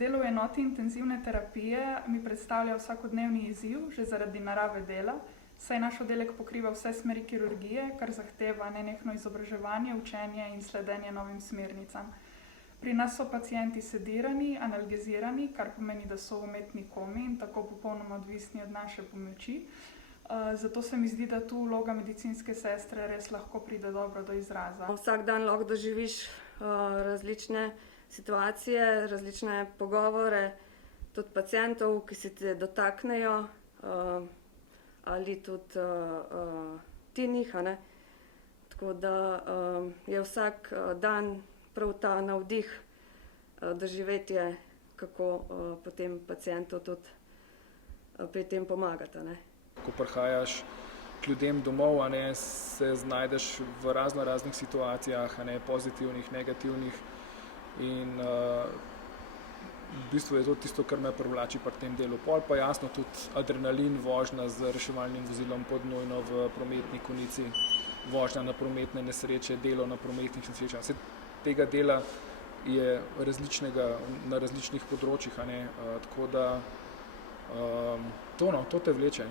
Delo v enoti intenzivne terapije mi predstavlja vsakodnevni izziv, že zaradi narave dela, saj naš oddelek pokriva vse smeri kirurgije, kar zahteva nenehno izobraževanje, učenje in sledenje novim smernicam. Pri nas so pacienti sedirani, analgezirani, kar pomeni, da so v umetni komi in tako popolnoma odvisni od naše pomoči. Zato se mi zdi, da tu vloga medicinske sestre res lahko pride dobro do izraza. Vsak dan lahko doživiš različne situacije, različne pogovore, tudi pacientov, ki se te dotaknejo, ali tudi ti njih, a ne. Tako da je vsak dan prav ta navdih, doživetje, kako potem pacientu tudi pri tem pomagati, a ne. Ko prihajaš k ljudem domov, a ne, se znajdeš v raznih situacijah, a ne, pozitivnih, negativnih in v bistvu je to tisto, kar me privlači pri tem delu. Pol pa jasno tudi adrenalin, vožnja z reševalnim vozilom pod nujno v prometni konici, vožnja na prometne nesreče, delo na prometnih nesrečah. Vse tega dela je različnega na različnih področjih, a ne, tako da to te vleče.